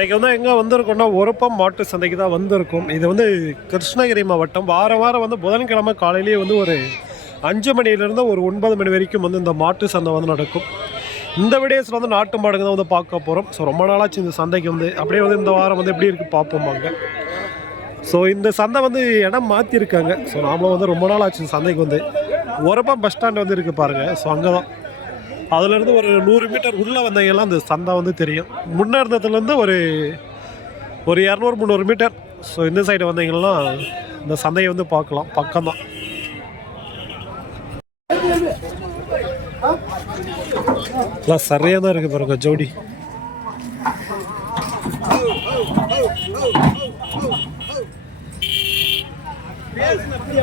இன்றைக்கி வந்து எங்கே வந்திருக்கோம்னா உரப்பம் மாட்டு சந்தைக்கு தான் வந்திருக்கும். இது வந்து கிருஷ்ணகிரி மாவட்டம். வாரம் வாரம் வந்து புதன்கிழமை காலையிலேயே வந்து ஒரு அஞ்சு மணிலேருந்து ஒரு ஒன்பது மணி வரைக்கும் வந்து இந்த மாட்டு சந்தை வந்து நடக்கும். இந்த வீடியோஸில் வந்து நாட்டு மாடுங்க தான் வந்து பார்க்க போகிறோம் ஸோ ரொம்ப நாளாச்சு இந்த சந்தைக்கு வந்து. அப்படியே வந்து இந்த வாரம் வந்து எப்படி இருக்குது பார்ப்போமாங்க ஸோ இந்த சந்தை வந்து இடம் மாற்றிருக்காங்க ஸோ நாமளும் வந்து ரொம்ப நாள் ஆச்சு இந்த சந்தைக்கு வந்து. ஒரப்பம் பஸ் ஸ்டாண்ட் வந்து இருக்குது பாருங்கள் ஸோ அங்கே தான் அதுலேருந்து ஒரு நூறு மீட்டர் உள்ளே வந்தீங்கலாம் அந்த சந்தை வந்து தெரியும். முன்னே இருந்ததுலேருந்து ஒரு ஒரு இரநூறு முந்நூறு மீட்டர். ஸோ இந்த சைடு வந்தீங்கன்னா இந்த சந்தையை வந்து பார்க்கலாம். பக்கம்தான். எல்லாம் சரியாக தான் இருக்குது பாருங்க ஜோடி. இங்கே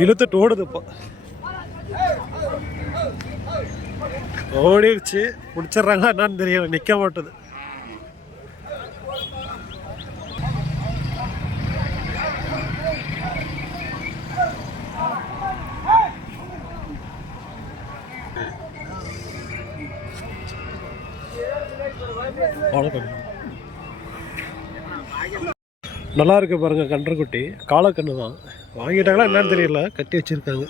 இழுத்துட்டு ஓடுது இப்போ ஓடிடுச்சு பிடிச்சிட்றாங்க என்னன்னு தெரியல நிற்க மாட்டேது. நல்லா இருக்கு பாருங்க கன்றுக்குட்டி. காலக்கண்ணு தான். வாங்கிட்டாங்களா என்னன்னு தெரியல கட்டி வச்சிருக்காங்க.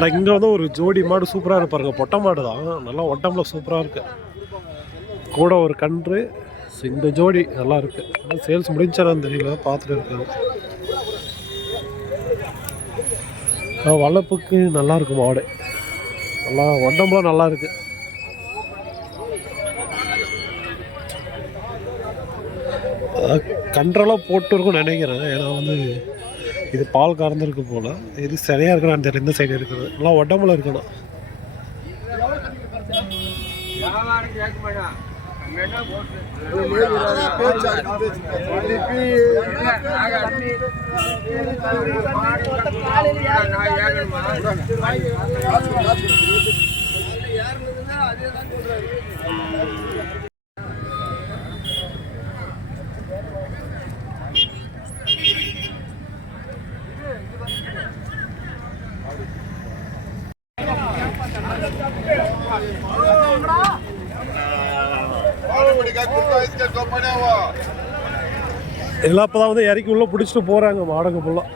நான் இங்கே வந்து ஒரு ஜோடி மாடு சூப்பராக இருப்பாருங்க பொட்டை மாடு தான். நல்லா ஒட்டம்புல சூப்பராக இருக்கு. கூட ஒரு கன்று. இந்த ஜோடி நல்லா இருக்கு. ஆனால் சேல்ஸ் முடிஞ்சாரான்னு தெரியல பார்த்துட்டு இருக்காங்க. வளர்ப்புக்கு நல்லா இருக்கும் மாடு. நல்லா உடம்புலாம் நல்லா இருக்கு அஹ், கன்றெல்லாம் போட்டு நினைக்கிறேன். ஏன்னா வந்து இது பால் கறந்துருக்கு போல. இது சரியா இருக்கணும் அந்த இந்த சைடு இருக்கிறது நல்லா உடம்புல இருக்கணும். நான் யாருன்னா அதே தான் சொல்றாரு எல்லாம் இப்போ தான் வந்து இறக்கி உள்ளே பிடிச்சிட்டு போகிறாங்க மாடங்க ஃபுல்லாக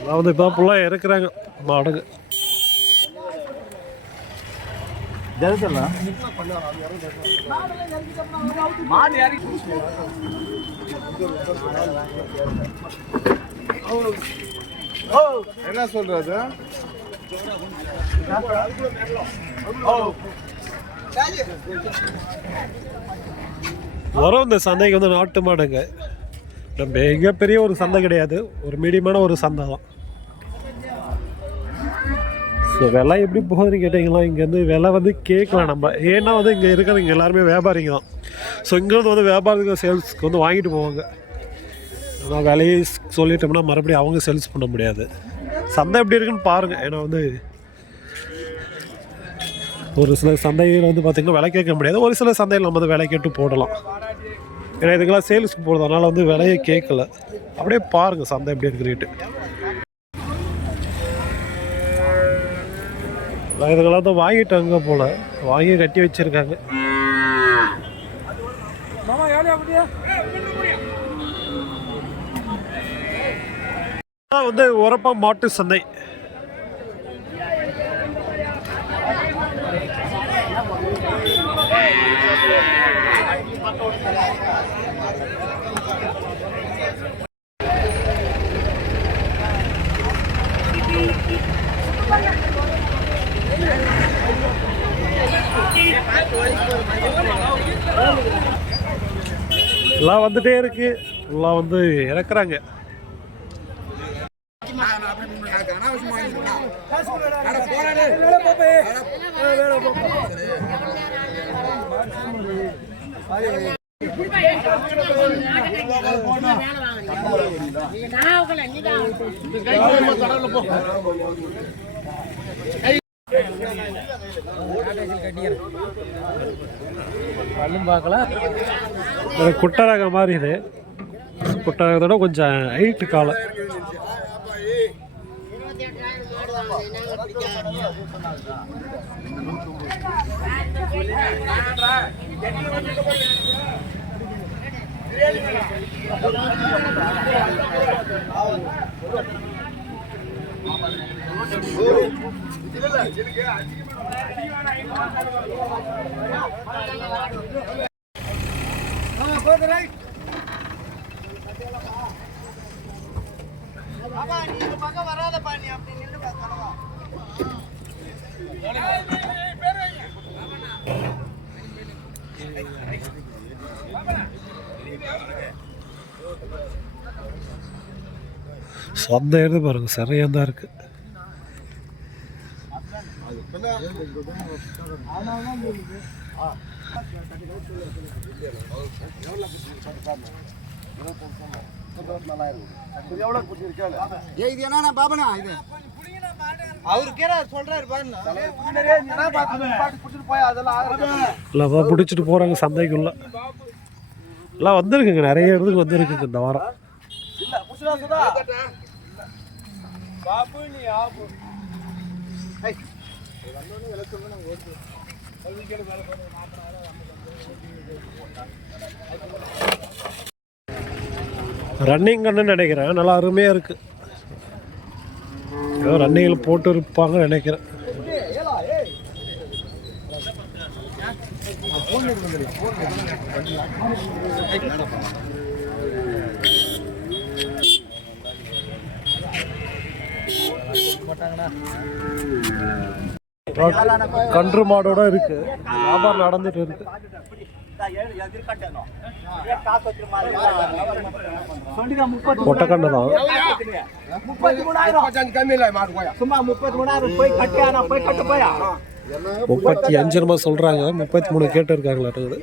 அதான் வந்து இப்போ ஃபுல்லாக இறக்குறாங்க மாடங்க. என்ன சொல்றது? வரும் இந்த சந்தைக்கு வந்து நாட்டு மாடுங்க. நம்ம மிகப்பெரிய ஒரு சந்தை கிடையாது. ஒரு மீடியமான ஒரு சந்தை தான் ஸோ விலை எப்படி போகுதுன்னு கேட்டிங்களா? இங்கேருந்து விலை வந்து கேட்கலாம் நம்ம. ஏன்னா வந்து இங்கே இருக்கிறவங்க எல்லாருமே வியாபாரிங்க தான். ஸோ இங்கேருந்து வந்து வியாபாரிங்க சேல்ஸ்க்கு வந்து வாங்கிட்டு போவாங்க. ஆனால் விலையை சொல்லிட்டோம்னா மறுபடியும் அவங்க சேல்ஸ் பண்ண முடியாது. சந்தை எப்படி இருக்குன்னு பாருங்கள் ஏன்னா வந்து ஒரு சில சந்தையில் வந்து பார்த்திங்கன்னா விலை கேட்க முடியாது. ஒரு சில சந்தையில் நம்ம வந்து விலை கேட்டு போடலாம். ஏன்னா இதுக்கெல்லாம் சேல்ஸ்க்கு போடுறதுனால வந்து விலையை கேட்கல. அப்படியே பாருங்கள் சந்தை எப்படி இருக்கு இதுக்கெல்லாம் தான் வாங்கிட்டாங்க போல். வாங்கி கட்டி வச்சுருக்காங்க. வந்து உரப்பா மாட்டு சந்தை. எல்லாம் வந்துட்டே இருக்கு. எல்லாம் வந்து இறக்குறாங்க. பல்லும் பார்க்கலாம் குட்டரக மாதிரி இது குட்டரகத்தோட கொஞ்சம் ஹைட்டு காலை. சொந்த இருந்து பாருங்க சரியாக தான் இருக்கு ஏய் இது என்னண்ணா பாபனா இது அவரு கேரா சொல்றாரு பாருங்க எல்லாம் பிடிச்சிட்டு போகிறாங்க சந்தைக்குள்ள. எல்லாம் வந்திருக்குங்க நிறைய இடத்துக்கு வந்திருக்குங்க இந்த வாரம். ரன்னிங் கண்ணு நினைக்கிறேன். நல்லா அருமையாக இருக்கு. ஏதோ ரன்னிங்கில் போட்டு இருப்பாங்கன்னு நினைக்கிறேன். கன்று மாடோட இருக்கு. வியாபாரம் நடந்துட்டு இருக்கு. ஒட்டக்கண்ணு தான் முப்பத்தி மூணாயிரம் போய் கட்டியானா போய் கட்டு முப்பத்தி அஞ்சு ரூபா சொல்றாங்க. முப்பத்தி மூணு கேட்டு இருக்காங்களா இருக்காங்களாட்டுக்குது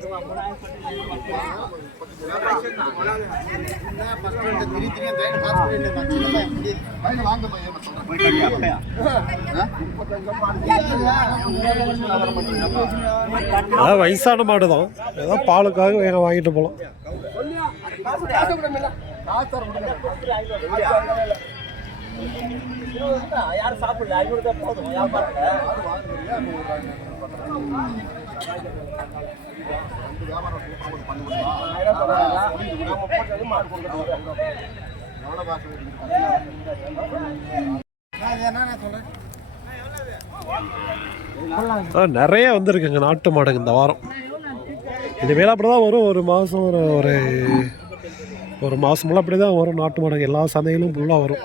அதான் வயசான மாடு தான் ஏதோ பாலுக்காக வேணும் வாங்கிட்டு போகலாம் யாரும் சாப்பிடல. ஐநூறு தான் போதும். வியாபாரத்தை நிறைய வந்துருக்குங்க நாட்டு மாடுங்க இந்த வாரம். இனிமேல் அப்படி தான் வரும் ஒரு மாதம் ஒரு ஒரு ஒரு மாதமெல்லாம் அப்படி தான் வரும் நாட்டு மாடுங்க. எல்லா சந்தையிலும் ஃபுல்லாக வரும்.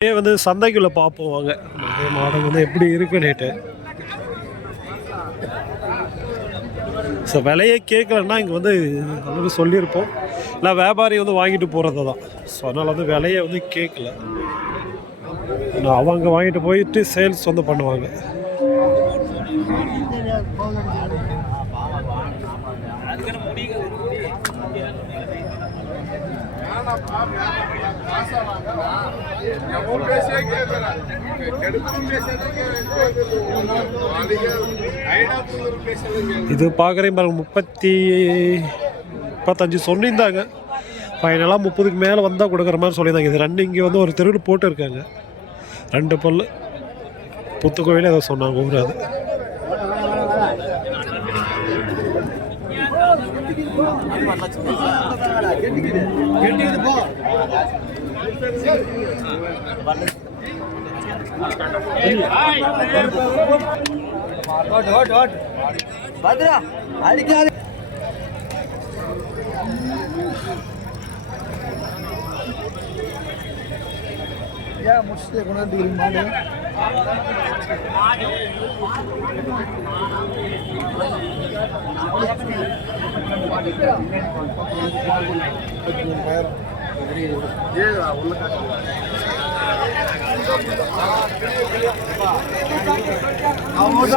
இதே வந்து சந்தைக்குள்ளே பார்ப்போம் வாங்க. மாடம் வந்து எப்படி இருக்குன்னுட்டு. ஸோ விலையே கேட்கலன்னா இங்கே வந்து நமக்கு சொல்லியிருப்போம். இல்லை வியாபாரி வந்து வாங்கிட்டு போகிறது தான் ஸோ அதனால் வந்து விலையை வந்து கேட்கல. அவங்க வாங்கிட்டு போயிட்டு சேல்ஸ் வந்து பண்ணுவாங்க. இது பார்க்குறேன் பாருங்க முப்பத்தி முப்பத்தஞ்சு சொல்லியிருந்தாங்க. ஃபைனலாக முப்பதுக்கு மேலே வந்தால் கொடுக்குற மாதிரி சொல்லியிருந்தாங்க. இது ரெண்டு வந்து ஒரு தெருவில் போட்டு இருக்காங்க. ரெண்டு பல் புத்துக்கோயில ஏதோ சொன்னாங்க ஊர் அது பத்ரா அடிக்காது ஏன் முடிச்சுட்டு கொண்டாந்து மாடு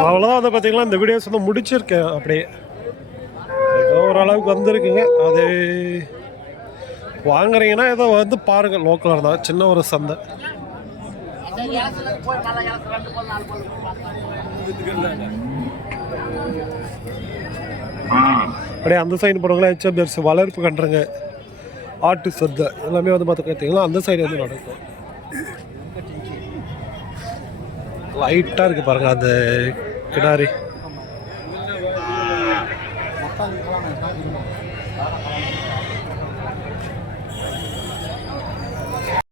அவ்வளோதான் அதை பார்த்தீங்கன்னா இந்த வீடியோஸ் வந்து முடிச்சிருக்கேன் அப்படியே. ஏதோ ஓரளவுக்கு வந்திருக்குங்க. அது வாங்குறீங்கன்னா ஏதோ வந்து பாருங்கள் லோக்கலாக இருந்தால் சின்ன ஒரு சந்தை. அப்படியே அந்த சைடு போனவங்களா பெருசு வளர்ப்பு கண்டுறங்க. ஆட்டு சந்தை எல்லாமே வந்து பார்த்துக்கிட்டீங்களா அந்த சைடு வந்து நடக்கும். லைட்டாக இருக்குது பாருங்கள் அந்த கிடாரி.